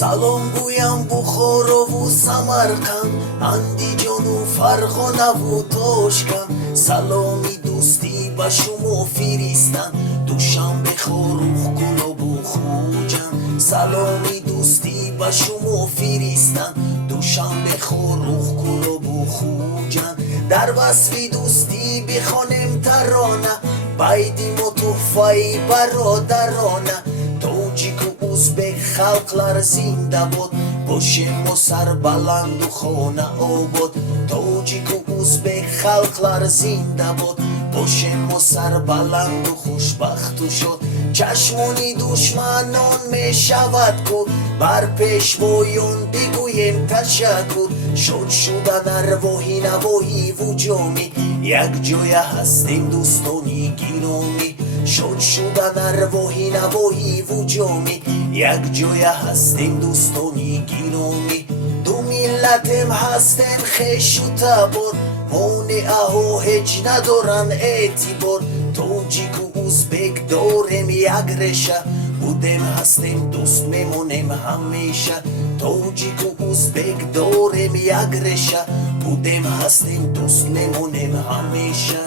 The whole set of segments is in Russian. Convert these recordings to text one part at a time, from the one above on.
سلام گویم بخارا و سمرقند، اندیجان و فرغانه و تاشکند. سلامی دوستی به شما فریستم، دوشنبه خاروخ گلاب و خوجم. سلامی دوستی به شما فریستم، دوشنبه خاروخ گلاب و خوجم. در وصف دوستی بخوانم ترانه، بیدیم و تحفه برادرانه. توجیک و ازبک خلقlar زنده باد، باشیم و سر بلند و خانه آباد. توجیک و ازبک خلقlar زنده باد، باشیم و سر بلند و خوشبخت و شاد. چشمانی دشمنان می شود کن، بر پیشوایان بگویم تشکر. شد شدن ارواحی نواحی و جامی، یک جای هستیم دوستانی گرامی. شد شدن ارواحی نواحی و جامی، یک جای هستیم دوستانی گرامی. دو ملتم هستیم خویش و تبار، مانعه ها هیچ ندارن اعتبار. توجیک و ازبک داریم یک ریشه، بودیم هستیم دوست میمونیم همیشه. توجیک و ازبک داریم یک ریشه، بودیم هستیم دوست میمونیم همیشه.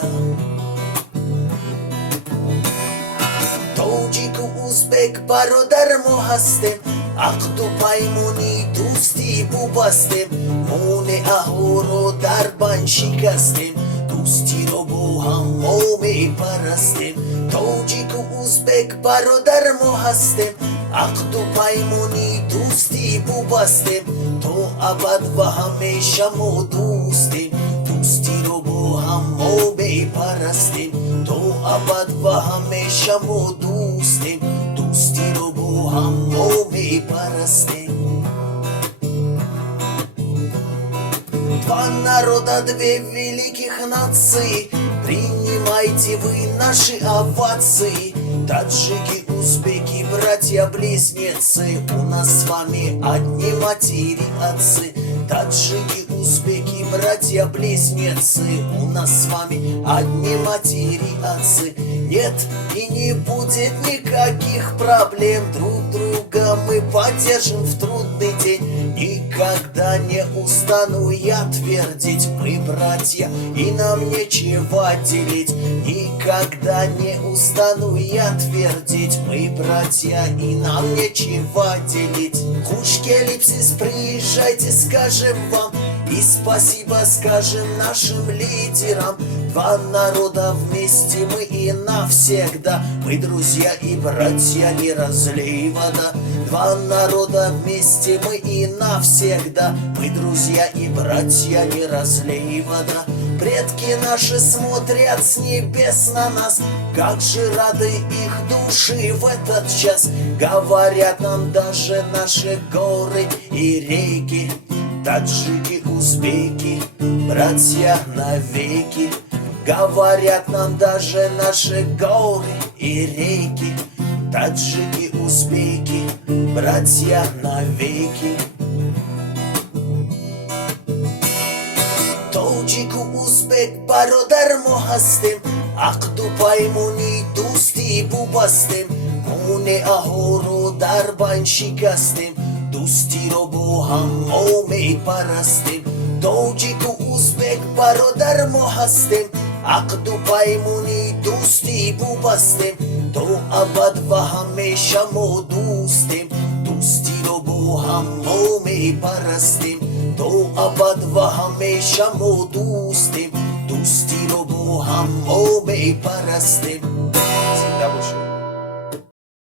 توجیک و ازبک برادر ما هستیم، عقد و پیمانی دوستی ببستیم. مانعه ها رو در بند شکستیم، دوستی رو با هم ما میپرستیم. توجیک و ازبک برادر ما هستیم، عقد و پیمانی دوستی ببستیم. تا ابد و همیشه ما دوستیم، دوستی رو با هم ما میپرستیم. تا ابد و همیشه ما دوستیم، دوستی رو با هم ما میپرستیم. Два народа, две великих нации, принимайте вы наши овации. Таджики, узбеки, братья-близнецы, у нас с вами одни матери отцы. Таджики, узбеки, братья-близнецы, у нас с вами одни матери отцы. Нет и не будет никаких проблем, друг друга мы поддержим в трудный день. Никогда не устану я твердить, мы братья и нам нечего делить. Никогда не устану я твердить, мы братья и нам нечего делить. Хушкелипсис, приезжайте, скажем вам, и спасибо скажем нашим лидерам. Два народа вместе мы и навсегда, мы друзья и братья, не разлей вода. Два народа вместе мы и навсегда, мы друзья и братья, не разлей вода. Предки наши смотрят с небес на нас, как же рады их души в этот час. Говорят нам даже наши горы и реки, таджики, узбеки, братья навеки. Говорят нам даже наши горы и реки, таджики, узбеки, братья навеки. توجیک و ازبک برادر ما هستیم، عقد و پیمانی دوستی ببستیم. مانعه ها رو در بند شکستیم، دوستی رو با هم ما میپرستیم. توجیک و ازبک برادر ما هستیم، عقد و پیمانی دوستی ببستیم. تا ابد و همیشه ما دوستیم، دوستی رو با هم ما میپرستیم. تا ابد و همیشه ما دوستیم، دوستی رو با هم ما میپرستیم.